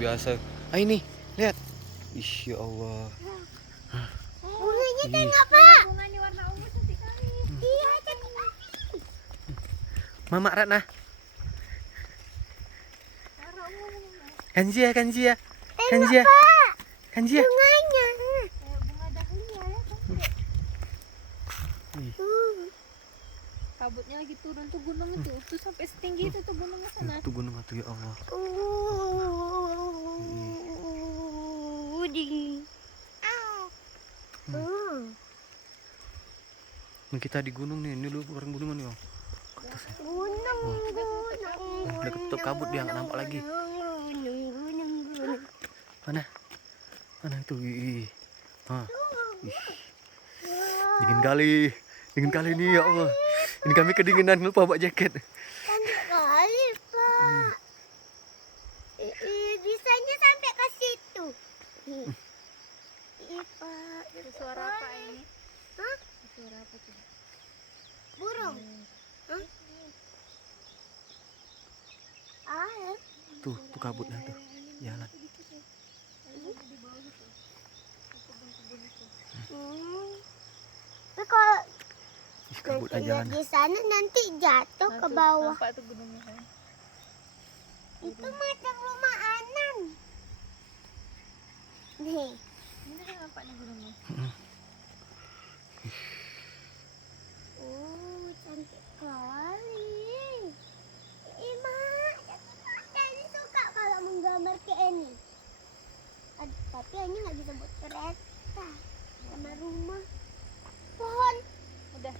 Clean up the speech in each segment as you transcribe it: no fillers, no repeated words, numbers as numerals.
biasa. Ah ini, lihat. Ih, ya Allah. Bunganya tengok, Pak. Bunganya warna ungu cantik kali. Iya, cantik kali. Mama Ratna. Warna ungu. Kanjia, Kanjia. Tengok, Kanjia. Pak. Kanjia. Bunganya. Bunga dahlia ya, cantik. Kabutnya lagi turun tuh gunung itu. Tuh sampai setinggi itu tuh gunungnya sana. Itu gunung itu ya Allah. Ini kita di gunung nih, ini lu orang gunungan nih, ke atas ya. Udah ketutup kabut dia nggak nampak lagi. Mana? Mana itu? Ih. Hah. Ih. Dingin kali nih ya Allah. Ini kami kedinginan lupa bawa jaket. Cantik kali, Pak. Bisanya sampai ke situ. Pak. Itu suara apa ini? Hah? Suara apa tuh? Burung. Hah? Air. Tuh kabutnya tuh. Jalan. Tapi kalau Kabut nanti aja. di sana nanti jatuh ke bawah. Nampak tuh gunungnya kan? Itu macam rumah Anan. Nih. Ini kan nampak nih gunungnya. Cantik kali. Mak, Ani suka kalau menggambar kayak ini. Tapi Ani nggak bisa buat kereta sama rumah. Pohon. Udah.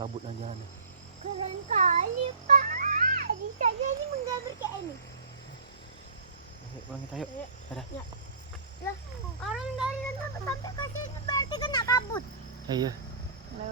Kabutnya jalan. Keren kali, Pak. Bisanya ini menggambar kayak ini. Ayo pulang kita yuk. Dadah. Lah, orang dari sana sampai ke sini berarti kena kabut. Iya.